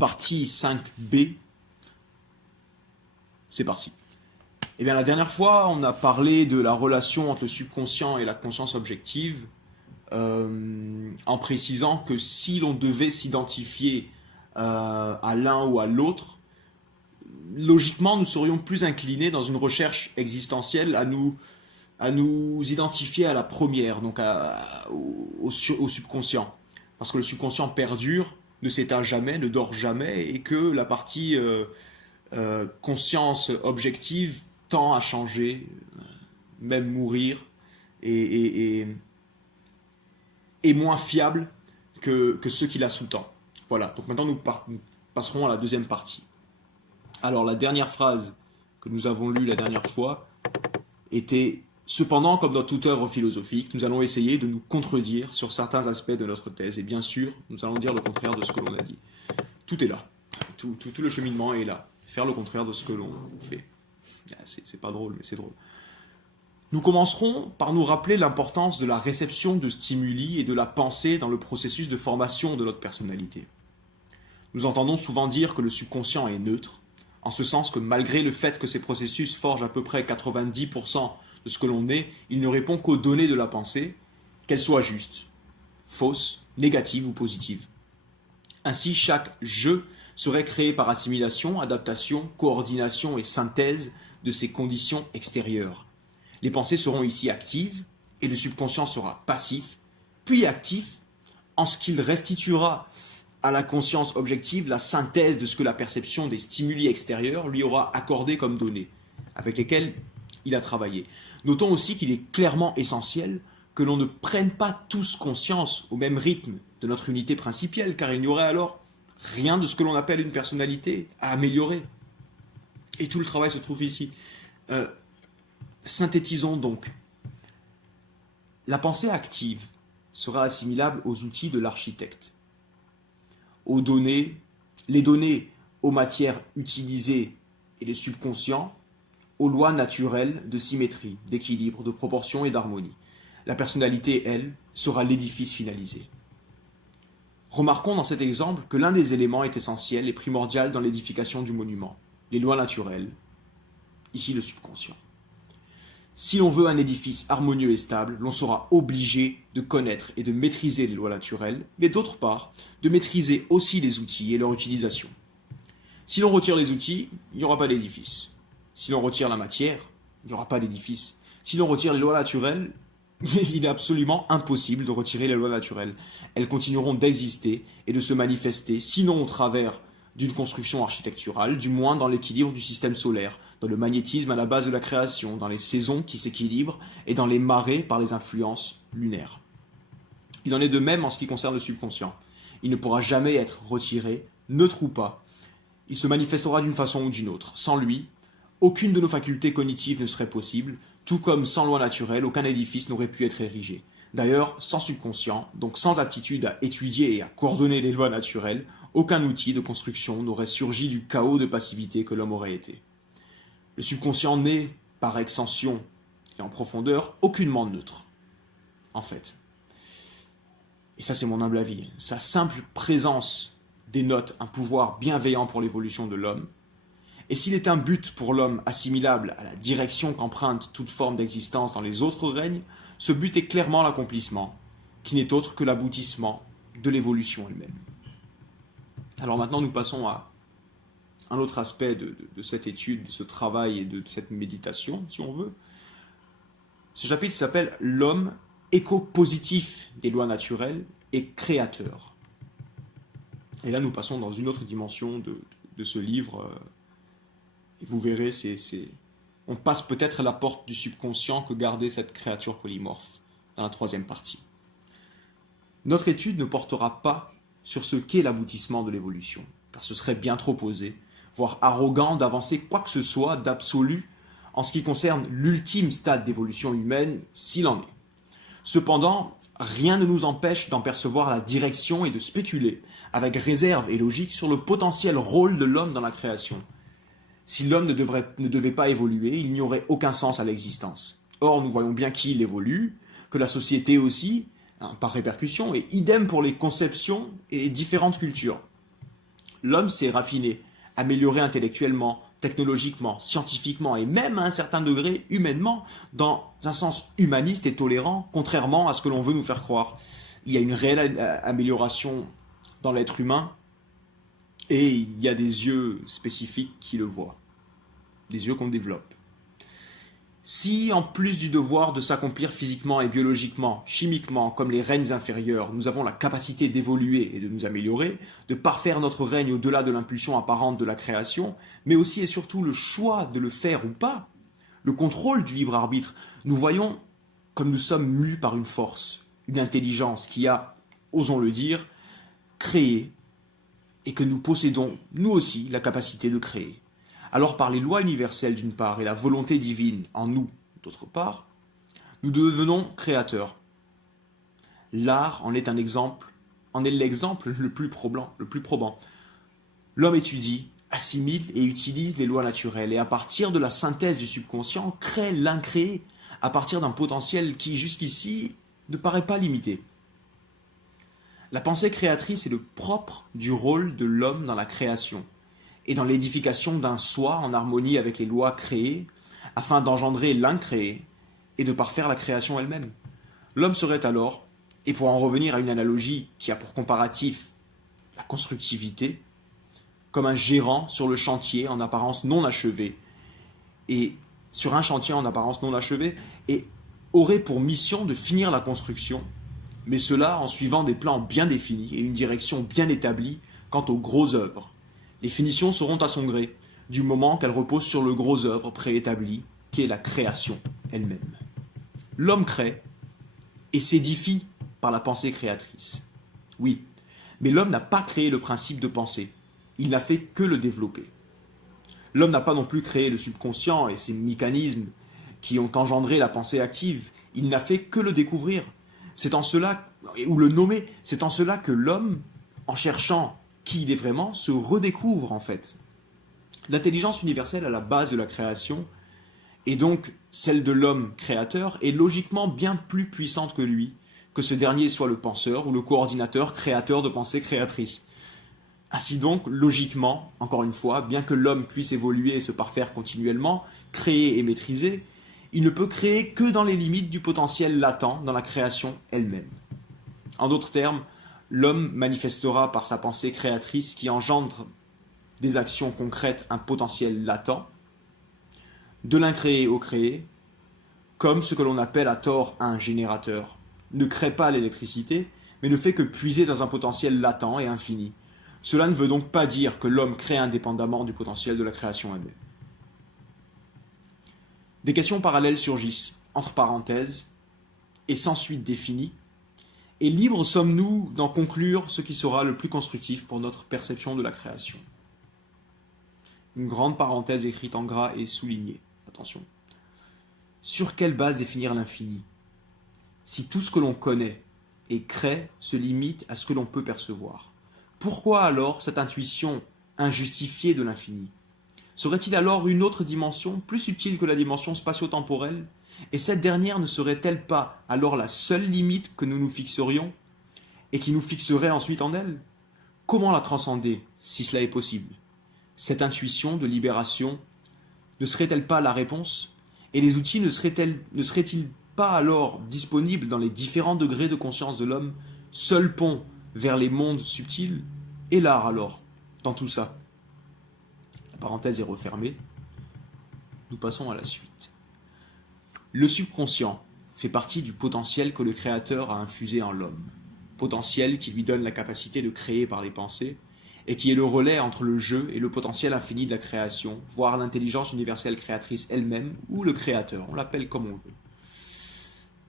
partie 5B. C'est parti. Eh bien, la dernière fois, on a parlé de la relation entre le subconscient et la conscience objective, en précisant que si l'on devait s'identifier à l'un ou à l'autre, logiquement, nous serions plus inclinés dans une recherche existentielle à nous identifier à la première, donc au subconscient. Parce que le subconscient perdure, ne s'éteint jamais, ne dort jamais, et que la partie conscience objective tend à changer, même mourir, et moins fiable que ceux qui la sous-tendent. Voilà, donc maintenant nous passerons à la deuxième partie. Alors la dernière phrase que nous avons lue la dernière fois était « Cependant, comme dans toute œuvre philosophique, nous allons essayer de nous contredire sur certains aspects de notre thèse, et bien sûr, nous allons dire le contraire de ce que l'on a dit. » Tout est là, tout le cheminement est là, faire le contraire de ce que l'on fait. C'est pas drôle, mais c'est drôle. Nous commencerons par nous rappeler l'importance de la réception de stimuli et de la pensée dans le processus de formation de notre personnalité. Nous entendons souvent dire que le subconscient est neutre, en ce sens que malgré le fait que ces processus forgent à peu près 90% de ce que l'on est, il ne répond qu'aux données de la pensée, qu'elles soient justes, fausses, négatives ou positives. Ainsi, chaque « je » serait créé par assimilation, adaptation, coordination et synthèse de ces conditions extérieures. Les pensées seront ici actives et le subconscient sera passif, puis actif, en ce qu'il restituera à la conscience objective la synthèse de ce que la perception des stimuli extérieurs lui aura accordé comme données, avec lesquelles il a travaillé. Notons aussi qu'il est clairement essentiel que l'on ne prenne pas tous conscience au même rythme de notre unité principielle, car il n'y aurait alors rien de ce que l'on appelle une personnalité à améliorer. Et tout le travail se trouve ici. Synthétisons donc. La pensée active sera assimilable aux outils de l'architecte, aux données, les données aux matières utilisées et les subconscients, aux lois naturelles de symétrie, d'équilibre, de proportion et d'harmonie. La personnalité, elle, sera l'édifice finalisé. Remarquons dans cet exemple que l'un des éléments est essentiel et primordial dans l'édification du monument, les lois naturelles, ici le subconscient. Si l'on veut un édifice harmonieux et stable, l'on sera obligé de connaître et de maîtriser les lois naturelles, mais d'autre part, de maîtriser aussi les outils et leur utilisation. Si l'on retire les outils, il n'y aura pas d'édifice. Si l'on retire la matière, il n'y aura pas d'édifice. Si l'on retire les lois naturelles, il est absolument impossible de retirer les lois naturelles. Elles continueront d'exister et de se manifester, sinon au travers d'une construction architecturale, du moins dans l'équilibre du système solaire, dans le magnétisme à la base de la création, dans les saisons qui s'équilibrent et dans les marées par les influences lunaires. Il en est de même en ce qui concerne le subconscient. Il ne pourra jamais être retiré, neutre ou pas. Il se manifestera d'une façon ou d'une autre. Sans lui, aucune de nos facultés cognitives ne serait possible, tout comme sans loi naturelle, aucun édifice n'aurait pu être érigé. D'ailleurs, sans subconscient, donc sans aptitude à étudier et à coordonner les lois naturelles, aucun outil de construction n'aurait surgi du chaos de passivité que l'homme aurait été. Le subconscient n'est, par extension et en profondeur, aucunement neutre, en fait. Et ça, c'est mon humble avis. Sa simple présence dénote un pouvoir bienveillant pour l'évolution de l'homme. Et s'il est un but pour l'homme assimilable à la direction qu'emprunte toute forme d'existence dans les autres règnes, ce but est clairement l'accomplissement, qui n'est autre que l'aboutissement de l'évolution elle-même. Alors maintenant, nous passons à un autre aspect de cette étude, de ce travail et de cette méditation, si on veut. Ce chapitre s'appelle « L'homme éco-positif des lois naturelles et créateur ». Et là, nous passons dans une autre dimension de ce livre. Et vous verrez, on passe peut-être la porte du subconscient que gardait cette créature polymorphe dans la troisième partie. Notre étude ne portera pas sur ce qu'est l'aboutissement de l'évolution, car ce serait bien trop osé, voire arrogant d'avancer quoi que ce soit d'absolu en ce qui concerne l'ultime stade d'évolution humaine, s'il en est. Cependant, rien ne nous empêche d'en percevoir la direction et de spéculer, avec réserve et logique, sur le potentiel rôle de l'homme dans la création. Si l'homme ne devait pas évoluer, il n'y aurait aucun sens à l'existence. Or, nous voyons bien qu'il évolue, que la société aussi, par répercussion, et idem pour les conceptions et différentes cultures. L'homme s'est raffiné, amélioré intellectuellement, technologiquement, scientifiquement et même à un certain degré humainement, dans un sens humaniste et tolérant, contrairement à ce que l'on veut nous faire croire. Il y a une réelle amélioration dans l'être humain et il y a des yeux spécifiques qui le voient, des yeux qu'on développe. Si, en plus du devoir de s'accomplir physiquement et biologiquement, chimiquement, comme les règnes inférieurs, nous avons la capacité d'évoluer et de nous améliorer, de parfaire notre règne au-delà de l'impulsion apparente de la création, mais aussi et surtout le choix de le faire ou pas, le contrôle du libre arbitre, nous voyons comme nous sommes mus par une force, une intelligence qui a, osons le dire, créé, et que nous possédons, nous aussi, la capacité de créer. Alors par les lois universelles d'une part et la volonté divine en nous d'autre part, nous devenons créateurs. L'art en est un exemple, en est l'exemple le plus probant. L'homme étudie, assimile et utilise les lois naturelles et à partir de la synthèse du subconscient crée l'incréé à partir d'un potentiel qui jusqu'ici ne paraît pas limité. La pensée créatrice est le propre du rôle de l'homme dans la création et dans l'édification d'un soi en harmonie avec les lois créées, afin d'engendrer l'incréé et de parfaire la création elle-même. L'homme serait alors, et pour en revenir à une analogie qui a pour comparatif la constructivité, comme un gérant sur le chantier en apparence non achevé, et sur un chantier en apparence non achevé, et aurait pour mission de finir la construction, mais cela en suivant des plans bien définis et une direction bien établie quant aux grosses œuvres. Les finitions seront à son gré, du moment qu'elles reposent sur le gros œuvre préétabli, qui est la création elle-même. L'homme crée et s'édifie par la pensée créatrice. Oui, mais l'homme n'a pas créé le principe de penser, il n'a fait que le développer. L'homme n'a pas non plus créé le subconscient et ses mécanismes qui ont engendré la pensée active, il n'a fait que le découvrir. C'est en cela, ou le nommer, c'est en cela que l'homme, en cherchant qui il est vraiment, se redécouvre en fait. L'intelligence universelle à la base de la création, et donc celle de l'homme créateur, est logiquement bien plus puissante que lui, que ce dernier soit le penseur ou le coordinateur créateur de pensée créatrice. Ainsi donc, logiquement, encore une fois, bien que l'homme puisse évoluer et se parfaire continuellement, créer et maîtriser, il ne peut créer que dans les limites du potentiel latent dans la création elle-même. En d'autres termes, l'homme manifestera par sa pensée créatrice qui engendre des actions concrètes un potentiel latent, de l'incréé au créé, comme ce que l'on appelle à tort un générateur, ne crée pas l'électricité, mais ne fait que puiser dans un potentiel latent et infini. Cela ne veut donc pas dire que l'homme crée indépendamment du potentiel de la création elle-même. Des questions parallèles surgissent, entre parenthèses, et sans suite définie, et libres sommes-nous d'en conclure ce qui sera le plus constructif pour notre perception de la création. Une grande parenthèse écrite en gras et soulignée. Attention. Sur quelle base définir l'infini? Si tout ce que l'on connaît et crée se limite à ce que l'on peut percevoir, pourquoi alors cette intuition injustifiée de l'infini? Serait-il alors une autre dimension, plus subtile que la dimension spatio-temporelle? Et cette dernière ne serait-elle pas alors la seule limite que nous nous fixerions et qui nous fixerait ensuite en elle? Comment la transcender, si cela est possible? Cette intuition de libération ne serait-elle pas la réponse? Et les outils ne seraient-ils pas alors disponibles dans les différents degrés de conscience de l'homme, seul pont vers les mondes subtils? Et l'art alors, dans tout ça? La parenthèse est refermée. Nous passons à la suite. Le subconscient fait partie du potentiel que le Créateur a infusé en l'homme, potentiel qui lui donne la capacité de créer par les pensées, et qui est le relais entre le jeu et le potentiel infini de la création, voire l'intelligence universelle créatrice elle-même, ou le Créateur, on l'appelle comme on veut.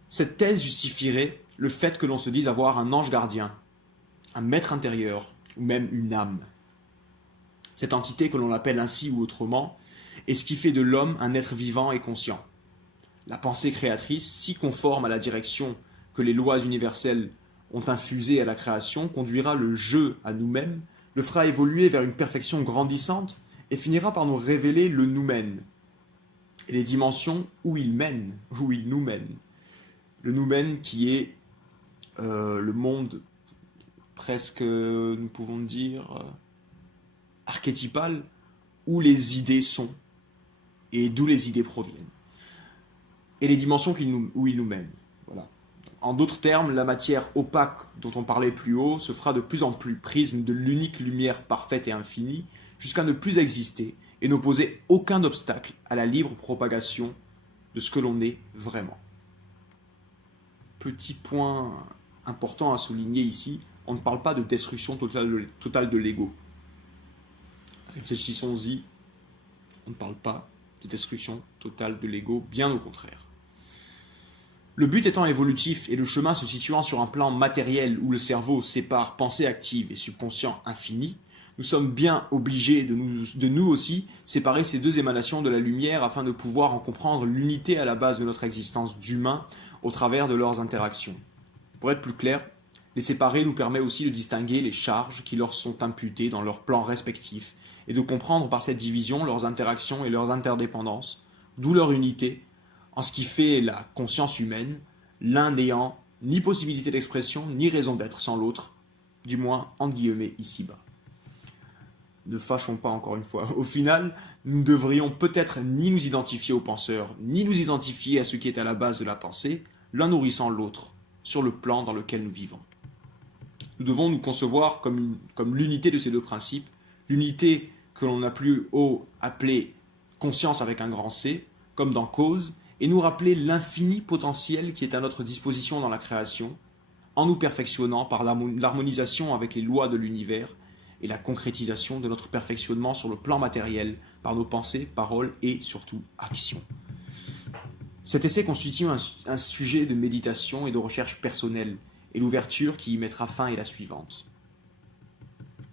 Cette thèse justifierait le fait que l'on se dise avoir un ange gardien, un maître intérieur, ou même une âme. Cette entité que l'on appelle ainsi ou autrement, est ce qui fait de l'homme un être vivant et conscient. La pensée créatrice, si conforme à la direction que les lois universelles ont infusée à la création, conduira le jeu à nous-mêmes, le fera évoluer vers une perfection grandissante et finira par nous révéler le nous-mène et les dimensions où il mène, où il nous mène. Le nous-mène qui est le monde presque, nous pouvons dire, archétypale où les idées sont et d'où les idées proviennent. Et les dimensions où ils nous mènent. Voilà. En d'autres termes, la matière opaque dont on parlait plus haut se fera de plus en plus prisme de l'unique lumière parfaite et infinie, jusqu'à ne plus exister et n'opposer aucun obstacle à la libre propagation de ce que l'on est vraiment. Petit point important à souligner ici, on ne parle pas de destruction totale de l'ego. Réfléchissons-y, on ne parle pas de destruction totale de l'ego, bien au contraire. Le but étant évolutif et le chemin se situant sur un plan matériel où le cerveau sépare pensée active et subconscient infini, nous sommes bien obligés de nous aussi séparer ces deux émanations de la lumière afin de pouvoir en comprendre l'unité à la base de notre existence d'humain au travers de leurs interactions. Pour être plus clair, les séparer nous permet aussi de distinguer les charges qui leur sont imputées dans leurs plans respectifs et de comprendre par cette division leurs interactions et leurs interdépendances, d'où leur unité, en ce qui fait la conscience humaine, l'un n'ayant ni possibilité d'expression ni raison d'être sans l'autre, du moins entre guillemets ici-bas. Ne fâchons pas encore une fois. Au final, nous ne devrions peut-être ni nous identifier aux penseurs, ni nous identifier à ce qui est à la base de la pensée, l'un nourrissant l'autre, sur le plan dans lequel nous vivons. Nous devons nous concevoir comme l'unité de ces deux principes, l'unité que l'on a plus haut appelée conscience avec un grand C, comme dans Cause, et nous rappeler l'infini potentiel qui est à notre disposition dans la création, en nous perfectionnant par l'harmonisation avec les lois de l'univers et la concrétisation de notre perfectionnement sur le plan matériel par nos pensées, paroles et surtout actions. Cet essai constitue un sujet de méditation et de recherche personnelle, et l'ouverture qui y mettra fin est la suivante.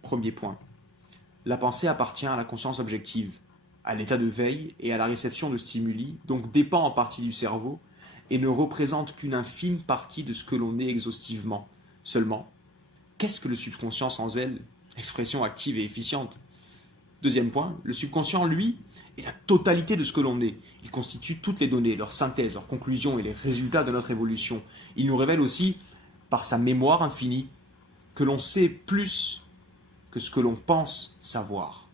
Premier point. La pensée appartient à la conscience objective, à l'état de veille et à la réception de stimuli, donc dépend en partie du cerveau, et ne représente qu'une infime partie de ce que l'on est exhaustivement. Seulement, qu'est-ce que le subconscient sans elle? Expression active et efficiente. Deuxième point, le subconscient, lui, est la totalité de ce que l'on est. Il constitue toutes les données, leurs synthèses, leurs conclusions et les résultats de notre évolution. Il nous révèle aussi, par sa mémoire infinie, que l'on sait plus que ce que l'on pense savoir.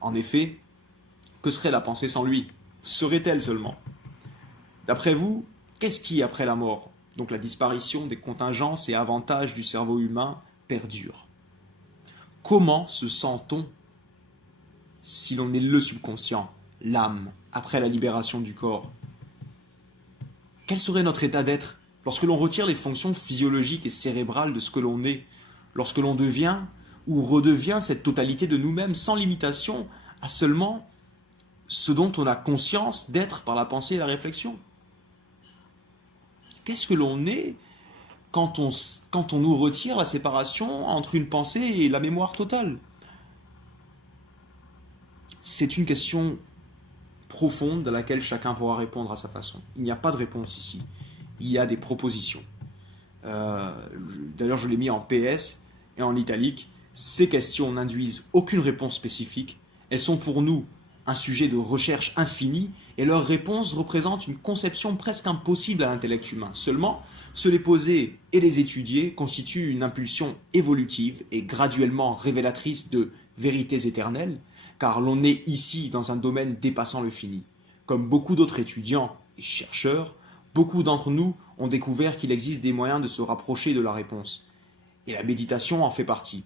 En effet, que serait la pensée sans lui? Serait-elle seulement? D'après vous, qu'est-ce qui, après la mort, donc la disparition des contingences et avantages du cerveau humain, perdure? Comment se sent-on si l'on est le subconscient, l'âme, après la libération du corps? Quel serait notre état d'être lorsque l'on retire les fonctions physiologiques et cérébrales de ce que l'on est, lorsque l'on devient ou redevient cette totalité de nous-mêmes sans limitation à seulement ce dont on a conscience d'être par la pensée et la réflexion? Qu'est-ce que l'on est quand on nous retire la séparation entre une pensée et la mémoire totale? C'est une question profonde à laquelle chacun pourra répondre à sa façon. Il n'y a pas de réponse ici. Il y a des propositions. D'ailleurs, je l'ai mis en PS et en italique. Ces questions n'induisent aucune réponse spécifique. Elles sont pour nous un sujet de recherche infinie et leurs réponses représentent une conception presque impossible à l'intellect humain. Seulement, se les poser et les étudier constitue une impulsion évolutive et graduellement révélatrice de vérités éternelles, car l'on est ici dans un domaine dépassant le fini. Comme beaucoup d'autres étudiants et chercheurs, beaucoup d'entre nous ont découvert qu'il existe des moyens de se rapprocher de la réponse. Et la méditation en fait partie,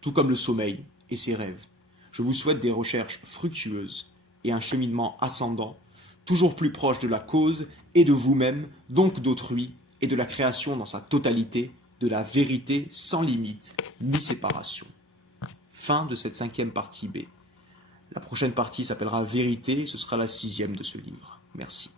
tout comme le sommeil et ses rêves. Je vous souhaite des recherches fructueuses et un cheminement ascendant, toujours plus proche de la cause et de vous-même, donc d'autrui, et de la création dans sa totalité, de la vérité sans limite ni séparation. Fin de cette 5e partie B. La prochaine partie s'appellera Vérité, et ce sera la 6e de ce livre. Merci.